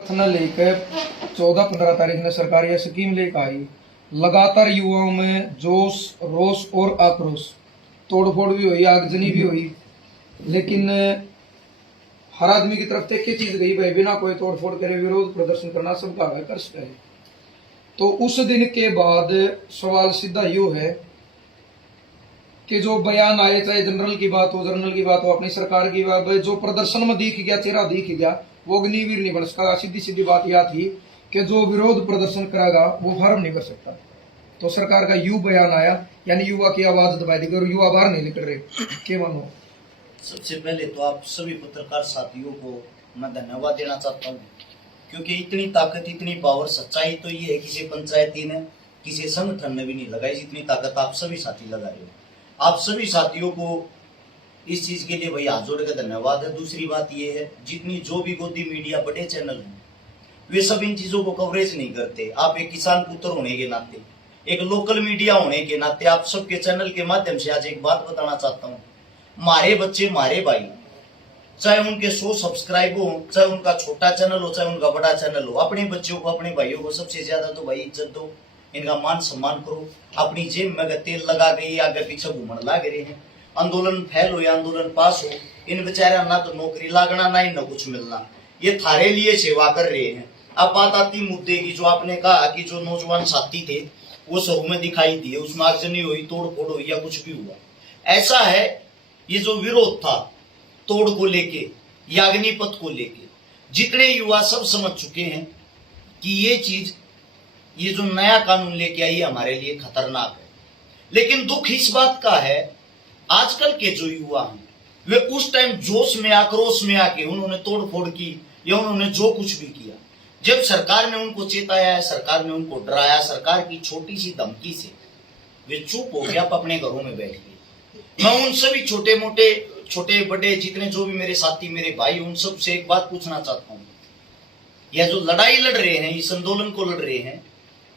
न लेकर 14-15 तारीख में सरकार यह स्कीम लेकर आई। लगातार युवाओं में जोश, रोष और आक्रोश, तोड़फोड़ भी हुई, आगजनी भी हुई, लेकिन हर आदमी की तरफ एक ही चीज गई, भाई बिना कोई तोड़फोड़ करे विरोध प्रदर्शन करना सबका है, कर सकता है। तो उस दिन के बाद सवाल सीधा यू है कि जो बयान आए, चाहे जनरल की बात हो, जर्नल की बात हो, अपनी सरकार की बात, जो प्रदर्शन में दिख गया, चेहरा दिख गया, वो अग्निवीर नहीं बन सकता। सीधी सीधी बात यह थी कि जो विरोध प्रदर्शन करेगा वो फर्म नहीं कर सकता। तो सरकार का यू बयान आया, यानी युवा की आवाज दबाई दी और युवा बाहर नहीं निकल रहे। क्या मानो? सबसे पहले तो आप सभी पत्रकार साथियों को मैं धन्यवाद देना चाहता हूँ, क्योंकि इतनी ताकत, इतनी पावर, सच्चाई तो ये है किसी पंचायती ने, किसी संगठन ने भी नहीं लगाई जितनी ताकत आप सभी साथी लगा रहे हो। आप सभी साथियों को इस चीज के लिए भाई हाथ जोड़ कर धन्यवाद है। दूसरी बात ये है, जितनी जो भी गोदी मीडिया, बड़े चैनल हैं, वे सब इन चीजों को कवरेज नहीं करते। आप एक किसान पुत्र होने के नाते, एक लोकल मीडिया होने के नाते, आप सबके चैनल के माध्यम से आज एक बात बताना चाहता हूँ। मारे बच्चे, मारे भाई, चाहे उनके 100 सब्सक्राइब हो, चाहे उनका छोटा चैनल हो, चाहे उनका बड़ा चैनल हो, अपने बच्चों को, अपने भाइयों को सबसे ज्यादा तो भाई इज्जत दो, इनका मान सम्मान करो। अपनी जेब में तेल लगा के आगे पीछे घूमने लग रहे हैं, आंदोलन फैल हो या आंदोलन पास हो, इन बेचारा ना तो नौकरी लागना, ना इन्हें कुछ मिलना, ये थारे लिए सेवा कर रहे हैं। अब बात आती मुद्दे की, जो आपने कहा कि जो नौजवान साथी थे वो शहरों में दिखाई दिए, उसमें आगजनी हुई, तोड़ फोड़ हुई या कुछ भी हुआ, ऐसा है। ये जो विरोध था तोड़ को लेके या अग्निपथ को लेके, जितने युवा सब समझ चुके हैं कि ये चीज, ये जो नया कानून लेके आई हमारे लिए खतरनाक है। लेकिन दुख इस बात का है, आजकल के जो युवा हैं वे उस टाइम जोश में, आक्रोश में आके उन्होंने तोड़फोड़ की या उन्होंने जो कुछ भी किया, जब सरकार ने उनको चेताया है, सरकार ने उनको डराया, सरकार की छोटी सी धमकी से वे चुप हो गया, अपने घरों में बैठ गए। मैं उन सभी छोटे मोटे, छोटे बड़े, जितने जो भी मेरे साथी, मेरे भाई, उन सब से एक बात पूछना चाहता हूँ। यह जो लड़ाई लड़ रहे हैं, इस आंदोलन को लड़ रहे हैं,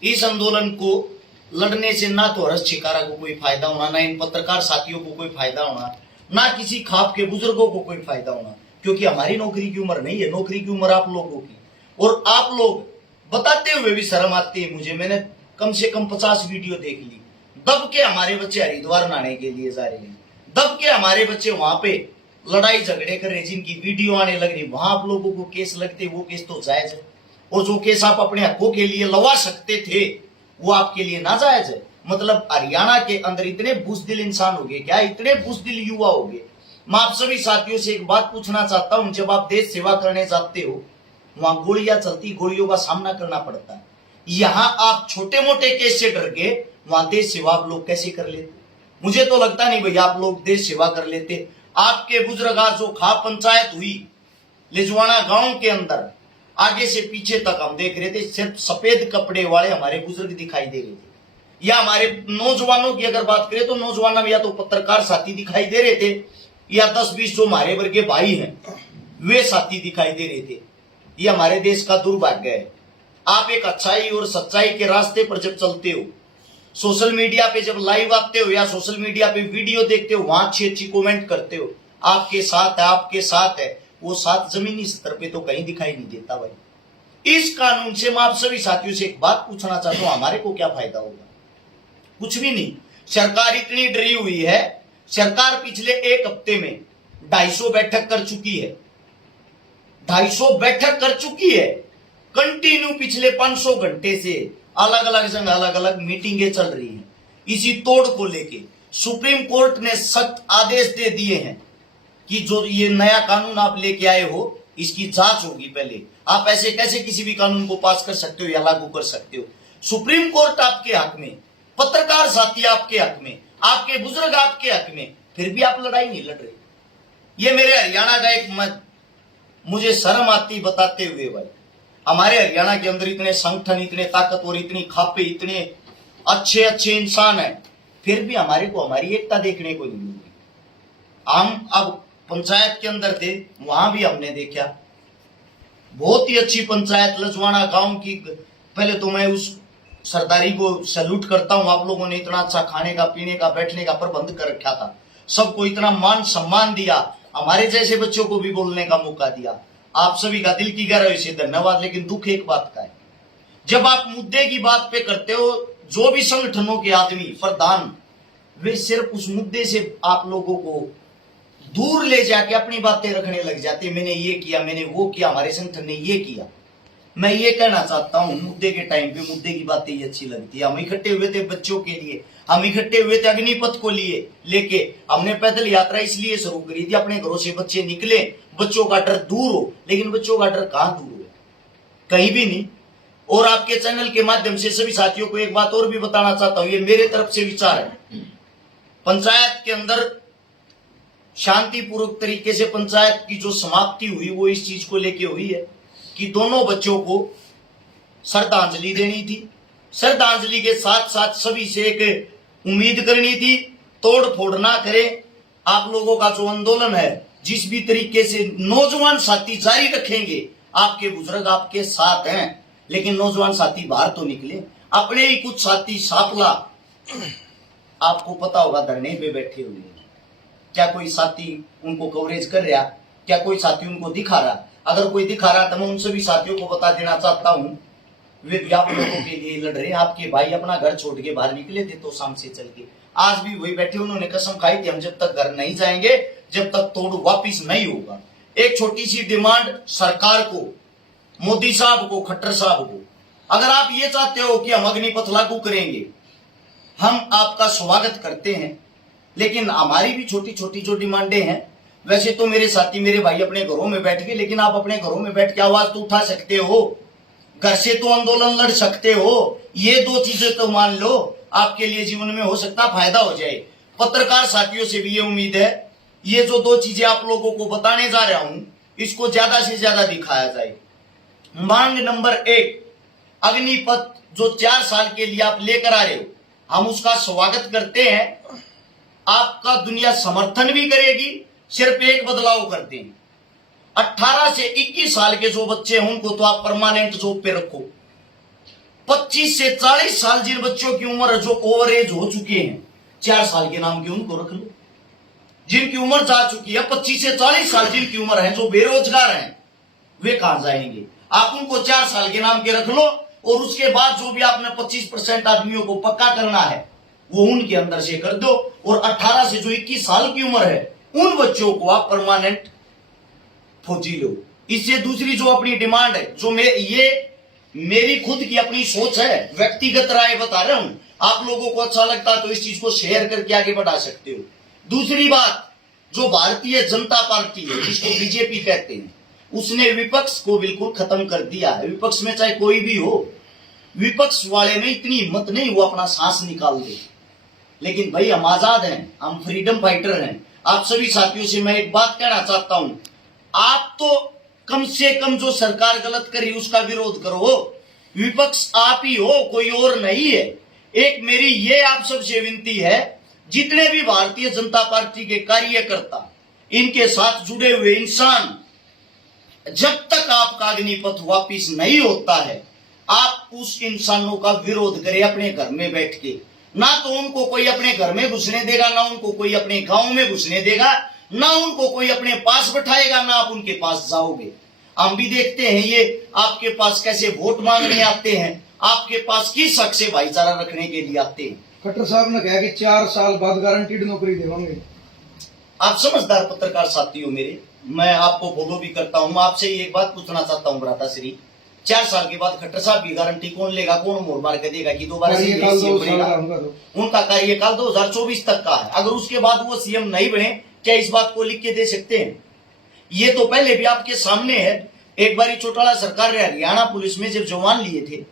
इस आंदोलन को लड़ने से ना तो हर्ष छिकारा को कोई फायदा होना, ना इन पत्रकार साथियों को कोई फायदा होना, ना किसी खाप के बुजुर्गों को कोई फायदा होना, क्योंकि हमारी नौकरी की उम्र नहीं है, नौकरी की उम्र आप लोगों की। और आप लोग बताते हुए भी शर्म आती है मुझे, मैंने कम से कम 50 वीडियो देख ली। दब के हमारे बच्चे हरिद्वार नहाने के लिए जा रहे हैं, दब के हमारे बच्चे वहां पे लड़ाई झगड़े कर रहे, जिनकी वीडियो आने लग रही, वहां आप लोगों को केस लगते, वो केस तो जायज है। और जो केस आप अपने हकों के लिए लड़वा सकते थे, वो आपके लिए नाजायज है। मतलब हरियाणा के अंदर इतने बुजदिल इंसान हो गए क्या, इतने बुजदिल युवा हो गए। मैं आप सभी साथियों से एक बात पूछना चाहता हूं, जब आप देश सेवा करने जाते हो, वहां गोलियां चलती, गोलियों का सामना करना पड़ता है। यहां आप छोटे मोटे केस से डर के वहां देश सेवा आप लोग कैसे कर लेते? मुझे तो लगता नहीं भैया आप लोग देश सेवा कर लेते। आपके बुजुर्ग, जो खाप पंचायत हुई लिजवाना गांव के अंदर, आगे से पीछे तक हम देख रहे थे, सिर्फ सफेद कपड़े वाले हमारे बुजुर्ग दिखाई दे रहे थे। या हमारे नौजवानों की अगर बात करें तो नौजवान या तो पत्रकार साथी दिखाई दे रहे थे, या 10-20 जो हमारे वर्ग के भाई हैं वे साथी दिखाई दे रहे थे। ये हमारे देश का दुर्भाग्य है। आप एक अच्छाई और सच्चाई के रास्ते पर जब चलते हो, सोशल मीडिया पे जब लाइव आते हो या सोशल मीडिया पे वीडियो देखते हो, वहां अच्छी अच्छी कमेंट करते हो, आपके साथ है, आपके साथ है, वो साथ जमीनी स्तर पे तो कहीं दिखाई नहीं देता भाई। इस कानून से मैं आप सभी साथियों से एक बात पूछना चाहता हूं, हमारे को क्या फायदा होगा? कुछ भी नहीं। सरकार इतनी डरी हुई है, सरकार पिछले एक हफ्ते में 250 बैठक कर चुकी है, 250 बैठक कर चुकी है कंटिन्यू। पिछले 500 घंटे से अलग अलग जगह अलग अलग मीटिंगें चल रही हैं इसी तोड़ को लेके। सुप्रीम कोर्ट ने सख्त आदेश दे दिए हैं कि जो ये नया कानून आप लेके आए हो, इसकी जांच होगी पहले। आप ऐसे कैसे किसी भी कानून को पास कर सकते हो या लागू कर सकते हो? सुप्रीम कोर्ट आपके हक में, पत्रकार साथी आपके हक में, आपके बुजुर्ग आपके हक में, फिर भी आप लड़ाई नहीं लड़ रहे। ये मेरे हरियाणा का एक मत, मुझे शर्म आती बताते हुए भाई। हमारे हरियाणा के अंदर इतने संगठन, इतने ताकतवर, इतनी खापे, इतने अच्छे अच्छे इंसान हैं, फिर भी हमारे को हमारी एकता देखने को नहीं मिली। हम अब पंचायत के अंदर थे, वहां भी हमने देखा बहुत ही अच्छी पंचायत लजवाना गांव की। पहले तो मैं उस सरदारी को सैल्यूट करता हूं, आप लोगों ने इतना अच्छा खाने का, पीने का, बैठने का प्रबंध कर रखा था, सबको इतना मान सम्मान दिया, हमारे जैसे बच्चों को भी बोलने का मौका दिया। आप सभी का दिल की गहराई से धन्यवाद। लेकिन दुख एक बात का है, जब आप मुद्दे की बात पे करते हो, जो भी संगठनों के आदमी प्रधान, वे सिर्फ उस मुद्दे से आप लोगों को दूर ले जाके अपनी बातें रखने लग जाते। मैंने ये किया, मैंने वो किया, हमारे संगठन ने ये किया। मैं ये कहना चाहता हूं, मुद्दे के टाइम पे मुद्दे की बातें ही अच्छी लगती है। हम इकट्ठे हुए थे बच्चों के लिए, हम इकट्ठे हुए थे अग्निपथ को लिए लेके। हमने पैदल यात्रा इसलिए शुरू करी थी, अपने घरों से बच्चे निकले, बच्चों का डर दूर हो। लेकिन बच्चों का डर कहां दूर हो, कहीं भी नहीं। और आपके चैनल के माध्यम से सभी साथियों को एक बात और भी बताना चाहता हूं, ये मेरे तरफ से विचार है। पंचायत के अंदर शांतिपूर्वक तरीके से पंचायत की जो समाप्ति हुई वो इस चीज को लेके हुई है कि दोनों बच्चों को श्रद्धांजलि देनी थी। श्रद्धांजलि के साथ साथ सभी से एक उम्मीद करनी थी, तोड़ फोड़ ना करे। आप लोगों का जो आंदोलन है, जिस भी तरीके से नौजवान साथी जारी रखेंगे, आपके बुजुर्ग आपके साथ हैं। लेकिन नौजवान साथी बाहर तो निकले, अपने ही कुछ साथी सापला, आपको पता होगा, धरने पे बैठे हुए हैं। क्या कोई साथी उनको कवरेज कर रहा? क्या कोई साथी उनको दिखा रहा? अगर कोई दिखा रहा तो मैं उन सभी साथियों को बता देना चाहता हूं, वे भी आप लोगों के लिए लड़ रहे हैं। आपके भाई अपना घर छोड़ के बाहर निकले थे तो शाम से चल के आज भी वही बैठे, उन्होंने कसम खाई थी, हम जब तक घर नहीं जाएंगे, जब तक तोड़ वापिस नहीं होगा। एक छोटी सी डिमांड सरकार को, मोदी साहब को, खट्टर साहब को, अगर आप ये चाहते हो कि हम अग्निपथ लागू करेंगे, हम आपका स्वागत करते हैं। लेकिन हमारी भी छोटी छोटी जो डिमांडें हैं, वैसे तो मेरे साथी, मेरे भाई अपने घरों में बैठ के, लेकिन आप अपने घरों में बैठ के आवाज तो उठा सकते हो, घर से तो आंदोलन लड़ सकते हो। ये दो चीजें तो मान लो, आपके लिए जीवन में हो सकता फायदा हो जाए। पत्रकार साथियों से भी ये उम्मीद है, ये जो दो चीजें आप लोगों को बताने जा रहा हूं, इसको ज्यादा से ज्यादा दिखाया जाए। मांग नंबर 1, अग्निपथ जो 4 साल के लिए आप लेकर आ रहे हो, हम उसका स्वागत करते हैं। आपका दुनिया समर्थन भी करेगी, सिर्फ एक बदलाव करते हैं, 18 से 21 साल के जो बच्चे हैं उनको तो आप परमानेंट जॉब पे रखो। 25 से 40 साल जिन बच्चों की उम्र जो ओवर एज हो चुके हैं, 4 साल के नाम के उनको रख लो। जिनकी उम्र जा चुकी है 25 से 40 साल जिनकी उम्र है, जो बेरोजगार हैं, वे कहां जाएंगे? आप उनको 4 साल के नाम के रख लो, और उसके बाद जो भी आपने 25% आदमियों को पक्का करना है वो उनके अंदर से कर दो। और 18 से जो 21 साल की उम्र है, उन बच्चों को आप परमानेंट फौजी लो। इससे दूसरी जो अपनी डिमांड है, जो ये मेरी खुद की अपनी सोच है, व्यक्तिगत राय बता रहा हूं, आप लोगों को अच्छा लगता है तो इस चीज को शेयर करके आगे बढ़ा सकते हो। दूसरी बात, जो भारतीय जनता पार्टी है, जिसको बीजेपी कहते हैं, उसने विपक्ष को बिल्कुल खत्म कर दिया है। विपक्ष में चाहे कोई भी हो, विपक्ष वाले में इतनी हिम्मत नहीं वो अपना सांस निकाल दे। लेकिन भाई हम आजाद हैं, हम फ्रीडम फाइटर हैं। आप सभी साथियों से मैं एक बात कहना चाहता हूं, आप तो कम से कम जो सरकार गलत करी उसका विरोध करो। विपक्ष आप ही हो, कोई और नहीं है। एक मेरी ये आप सबसे विनती है, जितने भी भारतीय जनता पार्टी के कार्यकर्ता, इनके साथ जुड़े हुए इंसान, जब तक आपका अग्निपथ वापिस नहीं होता है, आप उस इंसानों का विरोध करें अपने घर में बैठ के। ना तो उनको कोई अपने घर में घुसने देगा, ना उनको कोई अपने गांव में घुसने देगा, ना उनको कोई अपने पास बैठाएगा, ना आप उनके पास जाओगे। हम भी देखते हैं ये आपके पास कैसे वोट मांगने आते हैं, आपके पास किस हक से भाईचारा रखने के लिए आते हैं। खट्टर साहब ने कहा कि 4 साल बाद गारंटीड नौकरी देवांगे। आप समझदार पत्रकार साथी हो मेरे, मैं आपको फॉलो भी करता हूं। मैं आपसे एक बात पूछना चाहता हूं भ्राता श्री, 4 साल के बाद खट्टर साहब की गारंटी कौन लेगा? कौन मोड़ मार के देगा कि दोबारा सीएम बनेगा? उनका कार्यकाल 2024 तक का है। अगर उसके बाद वो सीएम नहीं बने, क्या इस बात को लिख के दे सकते हैं? ये तो पहले भी आपके सामने है। एक बार चौटाला सरकार ने हरियाणा पुलिस में जब जवान लिए थे,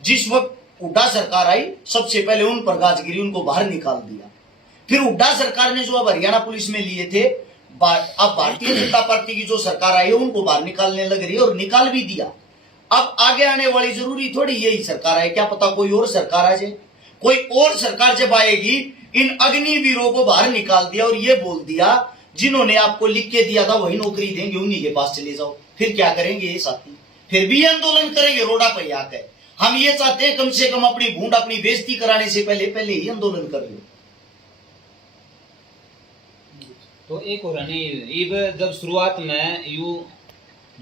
जिस वक्त हुड्डा सरकार आई, सबसे पहले उन पर गाज गिरी, उनको बाहर निकाल दिया। फिर हुड्डा सरकार ने जो अब हरियाणा पुलिस में लिए थे, अब भारतीय जनता पार्टी की जो सरकार आई है उनको बाहर निकालने लग रही है, और निकाल भी दिया। अब आगे आने वाली जरूरी थोड़ी यही सरकार है, क्या पता कोई और सरकार आ जाए। कोई और सरकार जब आएगी, इन अग्निवीरों को बाहर निकाल दिया और ये बोल दिया जिन्होंने आपको लिख के दिया था वही नौकरी देंगे, उन्हीं के पास चले जाओ। फिर क्या करेंगे ये साथी? फिर भी आंदोलन करेंगे रोडा पे आकर। हम ये चाहते हैं कम से कम अपनी भूड, अपनी बेइज्जती कराने से पहले पहले ही आंदोलन कर लो। तो एक और नहीं, जब शुरुआत में यू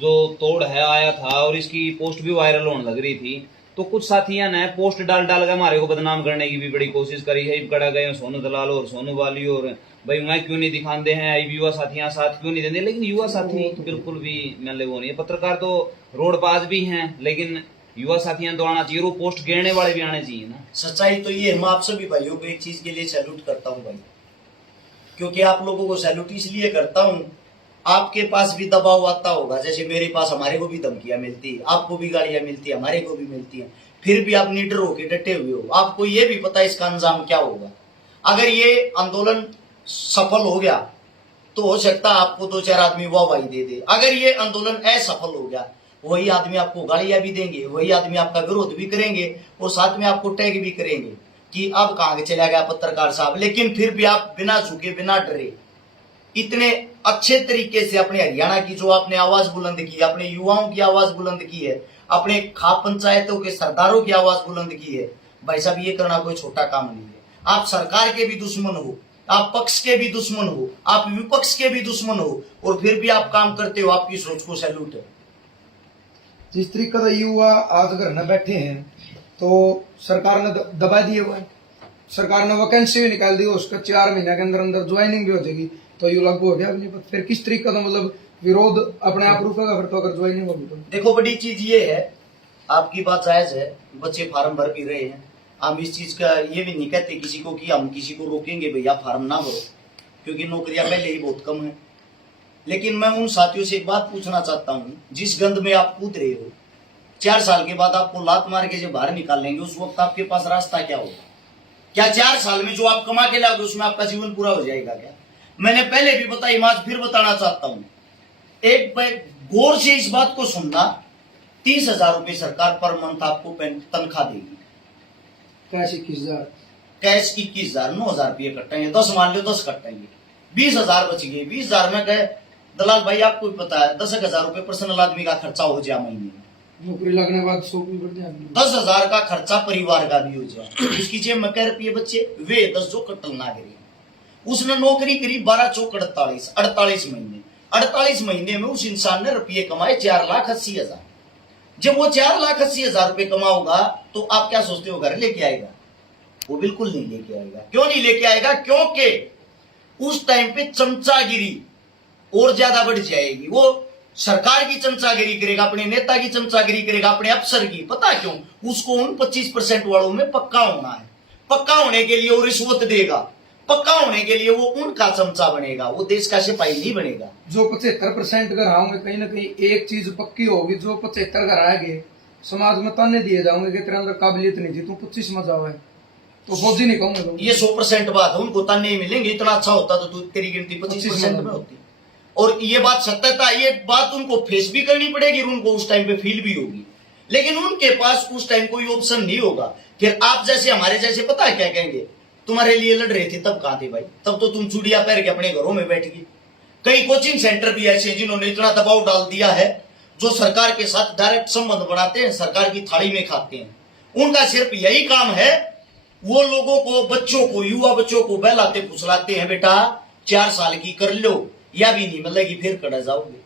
जो तोड़ है आया था और इसकी पोस्ट भी वायरल होने लग रही थी, तो कुछ साथियों ने पोस्ट डाल डाल के हमारे को बदनाम करने की भी बड़ी कोशिश करी है। कड़ा गए सोनू दलाल और सोनू वाली और भाई मैं क्यों नहीं दिखाते हैं, युवा साथियां साथ क्यों नहीं देते। लेकिन युवा साथी बिल्कुल भी मैंने वो नहीं है। पत्रकार तो रोडबाज भी हैं, लेकिन युवा साथियां तो आना चाहिए, वो पोस्ट गिरने वाले भी आने चाहिए ना। सच्चाई तो ये है, मैं आप सभी भाइयों को एक चीज के लिए सैल्यूट करता हूँ भाई, क्योंकि आप लोगों को सैल्यूट इसलिए करता हूँ, आपके पास भी दबाव आता होगा, जैसे मेरे पास हमारे को भी धमकियां मिलती है, आपको भी गालियां मिलती है, हमारे को भी मिलती है, फिर भी आप निडर होकर डटे हुए हो। आपको ये भी पता है इसका अंजाम क्या होगा। अगर ये आंदोलन सफल हो गया तो हो सकता है आपको दो चार आदमी वाहवाही दे दे। अगर ये आंदोलन असफल हो गया, वही आदमी आपको गालियां भी देंगे, वही आदमी आपका विरोध भी करेंगे और साथ में आपको टैग भी करेंगे कि अब कहां चला गया पत्रकार साहब। लेकिन फिर भी आप बिना झुके बिना डरे इतने अच्छे तरीके से अपने हरियाणा की जो आपने आवाज बुलंद की, अपने युवाओं की आवाज बुलंद की है, अपने खाप पंचायतों के सरदारों की आवाज बुलंद की है, भाई साहब ये करना कोई छोटा काम नहीं है। आप सरकार के भी दुश्मन हो, आप पक्ष के भी दुश्मन हो, आप विपक्ष के भी दुश्मन हो, और फिर भी आप काम करते हो। आपकी सोच को सैल्यूट है। जिस तरीके से युवा आज घर में बैठे हैं, तो सरकार ने दबा दिए हुए हैं, सरकार ने वैकेंसी भी निकाल दी, उसका 4 महीने के अंदर अंदर ज्वाइनिंग भी हो जाएगी, तो यू लागू हो गया अगली बात। फिर किस तरीके का मतलब विरोध अपने आप रुकेगा फिर, तो अगर ज्वाइनिंग होगी तो। देखो बड़ी चीज ये है, आपकी बात जायज है, बच्चे फार्म भर भी रहे हैं, हम इस चीज का ये भी नहीं कहते किसी को कि हम किसी को रोकेंगे भैया फार्म ना भरो, क्योंकि नौकरियां पहले ही बहुत कम है। लेकिन मैं उन साथियों से एक बात पूछना चाहता हूँ, जिस गंद में आप कूद रहे हो, 4 साल के बाद आपको लात मार के जब बाहर निकाल लेंगे, उस वक्त आपके पास रास्ता क्या होगा? क्या 4 साल में जो आप कमा के लाओगे उसमें आपका जीवन पूरा हो जाएगा क्या? मैंने पहले भी बताई, आज फिर बताना चाहता हूं, एक गौर से इस बात को सुनना, 30,000 रुपए सरकार पर मंथ आपको तनख्वाह देगी। कैश 21,000, कैश 21,000, 9,000 रुपये कटेंगे, 10 मान लो 10 कटेंगे, 20,000 बच गए। 20,000 में गए दलाल भाई, आपको भी पता है 10,000 रुपए पर्सनल आदमी का खर्चा हो जाए महीने में, नौकरी लगने के बाद 100 भी बढ़ जाए, 10,000 का खर्चा परिवार का भी हो जाए। उसकी जेब में 1 रुपये बच्चे, वे 10 जो कटल ना करें। उसने नौकरी करी 12 चौक 48 महीने, 48 महीने में उस इंसान ने रुपये कमाए 4,80,000। जब वो 4,80,000 रुपए कमाओगा तो आप क्या सोचते हो घर लेके आएगा? वो बिल्कुल नहीं लेके आएगा। क्यों नहीं लेके आएगा? क्योंकि उस टाइम पे चमचागिरी और ज्यादा बढ़ जाएगी। वो सरकार की चमचागिरी करेगा, अपने नेता की चमचागिरी करेगा, अपने अफसर की। पता क्यों? उसको उन 25% वालों में पक्का होना है। पक्का होने के लिए वो रिश्वत देगा, पक्का होने के लिए वो उनका चमचा बनेगा, वो देश का सिपाही नहीं बनेगा। जो 75% घर आओगे, कहीं ना कहीं एक चीज पक्की होगी, जो 75 घर आएंगे समाज में ताने दिए जाओगे कि तेरे अंदर काबिलियत नहीं थी, तू 25 में जाओ है, तो फौजी नहीं कहूंगा। ये 100% बात है, उनको ताने मिलेंगे। इतना अच्छा होता तो तू तेरी गिनती 25% में होती। और ये बात सत्यता, ये बात उनको फेस भी करनी पड़ेगी, उनको उस टाइम पे फील भी होगी। लेकिन उनके पास उस टाइम कोई ऑप्शन नहीं होगा। फिर आप जैसे हमारे जैसे पता है क्या कहेंगे? तुम्हारे लिए लड़ रहे थे तब कहां थे भाई? तब तो तुम चूड़िया पहन के अपने घरों में बैठ गई। कई कोचिंग सेंटर भी ऐसे जिन्होंने इतना दबाव डाल दिया है, जो सरकार के साथ डायरेक्ट संबंध बनाते हैं, सरकार की थाली में खाते हैं। उनका सिर्फ यही काम है, वो लोगों को, बच्चों को, युवा बच्चों को बहलाते फुसलाते हैं, बेटा 4 साल की कर लो, या भी नहीं मिलेगी फिर कड़ा जाओगे।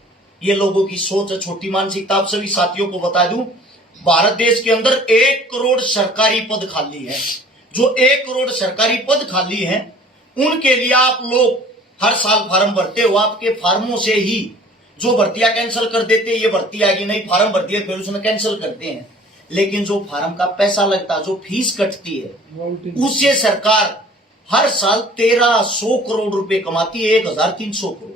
ये लोगों की सोच है, छोटी मानसिकता। आप सभी साथियों को बता दूं, भारत देश के अंदर 1 करोड़ सरकारी पद खाली है। जो 1 करोड़ सरकारी पद खाली हैं, उनके लिए आप लोग हर साल फार्म भरते हो। आपके फार्मों से ही जो भर्तियां कैंसिल कर देते हैं, ये भर्ती आएगी नहीं, फार्म भर दिया फिर उसमें कैंसिल करते हैं। लेकिन जो फार्म का पैसा लगता है, जो फीस कटती है, उससे सरकार हर साल 1,300 करोड़ रुपए कमाती है, 1,300 करोड़।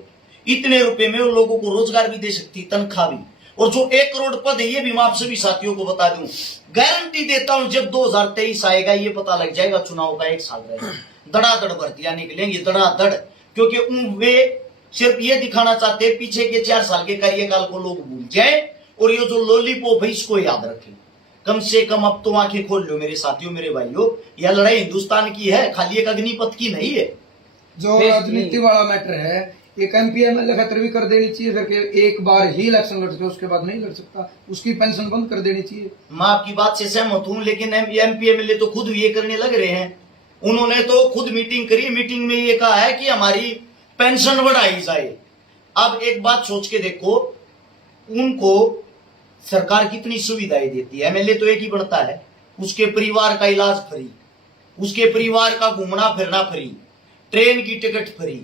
इतने रुपए में उन लोगों को रोजगार भी दे सकती, तनख्वाह भी। और जो 1 करोड़ पद है, ये भी मैं आप सभी साथियों को बता दूं, गारंटी देता हूं, जब 2023 आएगा, ये पता लग जाएगा चुनाव का 1 साल रहेगा, धड़ाधड़ भर्तियां निकलेंगी, धड़ाधड़। क्योंकि वे सिर्फ ये दिखाना चाहते हैं पीछे के 4 साल के कार्यकाल को लोग भूल जाए, और ये जो लॉलीपॉप है इसको याद रखें। कम से कम अब तो आंखें खोल लो मेरे साथियों, मेरे भाइयों, यह लड़ाई हिंदुस्तान की है, खाली एक अग्निपथ की नहीं है। जो राजनीति वाला मैटर है, एक एमपीएमएल खतर भी कर देनी चाहिए, फिर एक बार ही इलेक्शन लड़ सके, उसके बाद नहीं लड़ सकता, उसकी पेंशन बंद कर देनी चाहिए। मैं आपकी बात से सहमत हूं, लेकिन एमपीएमएलए तो खुद ये करने लग रहे हैं। उन्होंने तो खुद मीटिंग करी, मीटिंग में ये कहा है कि हमारी पेंशन बढ़ाई जाए। अब एक बात सोच के देखो, उनको सरकार कितनी सुविधाएं देती है। एमएलए तो एक ही बनता है, उसके परिवार का इलाज फ्री, उसके परिवार का घूमना फिरना फ्री, ट्रेन की टिकट फ्री,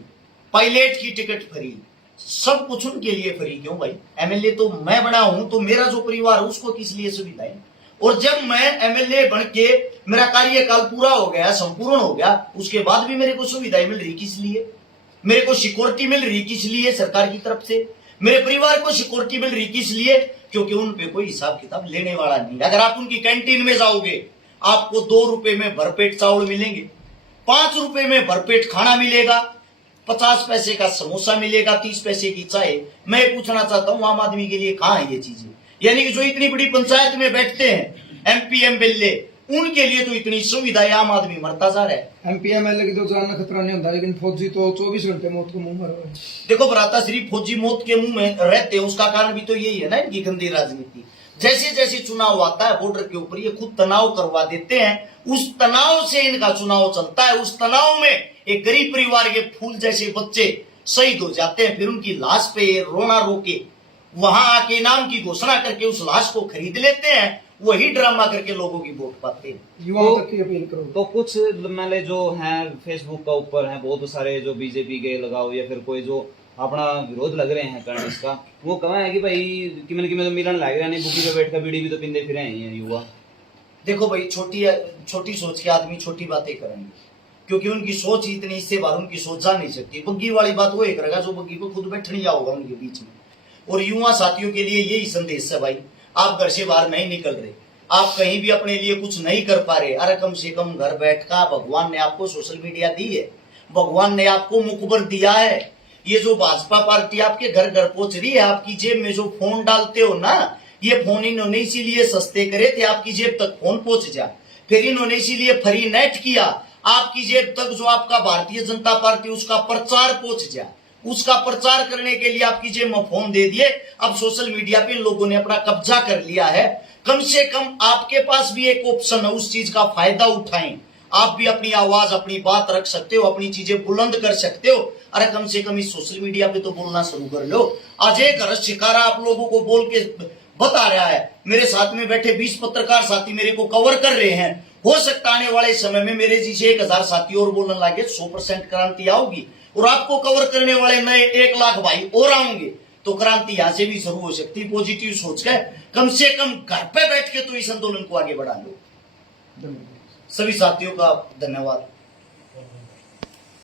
पायलट की टिकट फ्री, सब कुछ उनके लिए फ्री। क्यों भाई, एमएलए तो मैं बना हूं तो मेरा जो परिवार है उसको किस लिए सुविधाएं। और जब मैं एमएलए बन के मेरा कार्यकाल पूरा हो गया, संपूर्ण हो गया, उसके बाद भी मेरे को सुविधाएं मिल रही किस लिए, मेरे को सिक्योरिटी मिल रही किस लिए सरकार की तरफ से, मेरे परिवार को सिक्योरिटी मिल रही किस लिए, क्योंकि उन पे कोई हिसाब किताब लेने वाला नहीं। अगर आप उनकी कैंटीन में जाओगे आपको 2 रुपए में भरपेट चावल मिलेंगे, 5 रुपए में भरपेट खाना मिलेगा, 50 पैसे का समोसा मिलेगा, 30 पैसे की चाय। मैं पूछना चाहता हूं आम आदमी के लिए कहां है ये चीजें, यानी कि जो इतनी बड़ी पंचायत में बैठते हैं एमपी एमएलए, उनके लिए तो इतनी सुविधाएं, आम आदमी मरता जा रहा है। एमपी एमएलए की तो जान का खतरा नहीं होता, लेकिन फौजी तो 24 घंटे मौत के मुंह में रहे। देखो भ्राता श्री, फौजी मौत के मुंह में रहते हैं, उसका कारण भी तो यही है ना, इनकी गंदी राजनीति। जैसे जैसे चुनाव आता है बॉर्डर के ऊपर ये खुद तनाव करवा देते हैं, उस तनाव से इनका चुनाव चलता है। उस तनाव में एक गरीब परिवार के फूल जैसे बच्चे शहीद हो जाते हैं, फिर उनकी लाश पे रोना रोके वहां आके इनाम की घोषणा करके उस लाश को खरीद लेते हैं, वही ड्रामा करके लोगों की वोट पाते हैं। युवाओं तक की अपील करो। तो कुछ मैंने जो हैं फेसबुक का ऊपर हैं बहुत सारे जो बीजेपी के लगाओ या फिर कोई जो अपना विरोध लग रहे हैं करने इसका, वो कहा है कि भाई कि तो मिलन लग रहा नहीं, बुकी पे बैठ कर बीड़ी भी तो पिंदे फिरे हैं युवा। देखो भाई, छोटी सोच के आदमी छोटी बातें करेंगे, क्योंकि उनकी सोच इतनी, इससे बाहर उनकी सोच जा नहीं सकती। बग्गी वाली बात वो एक रहेगा जो बग्गी को खुद बैठने होगा उनके बीच में। और युवा साथियों के लिए यही संदेश है भाई, आप घर से बाहर नहीं निकल रहे, आप कहीं भी अपने लिए कुछ नहीं कर पा रहे, अरे कम से कम घर बैठ कर भगवान ने आपको सोशल मीडिया दी है, भगवान ने आपको मुखबर दिया है। ये जो भाजपा पार्टी आपके घर घर पहुंच रही है, आपकी जेब में जो फोन डालते हो ना, ये फोन इन्होंने इसीलिए सस्ते करे थे आपकी जेब तक फोन पहुंच जाए, फिर इन्होंने इसीलिए फ्री नेट किया आपकी जेब तक जो आपका भारतीय जनता पार्टी उसका प्रचार पहुंच जाए, उसका प्रचार करने के लिए आपकी जेब में फोन दे दिए। अब सोशल मीडिया पे लोगों ने अपना कब्जा कर लिया है। कम से कम आपके पास भी एक ऑप्शन है, उस चीज का फायदा उठाएं। आप भी अपनी आवाज, अपनी बात रख सकते हो, अपनी चीजें बुलंद कर सकते हो। अरे कम से कम इस सोशल मीडिया पे तो बोलना शुरू कर लो। आज एक रस शिकारा आप लोगों को बोल के बता रहा है, मेरे साथ में बैठे 20 पत्रकार साथी मेरे को कवर कर रहे हैं। हो सकता आने वाले समय में मेरे जैसे 1000 साथी और बोलने लगे, 100% क्रांति आऊगी और आपको कवर करने वाले नए 1 लाख भाई और आएंगे, तो क्रांति यहां से भी शुरू हो सकती है। पॉजिटिव सोच के कम से कम घर पे बैठ के तो इस आंदोलन को आगे बढ़ा लो। सभी साथियों का धन्यवाद।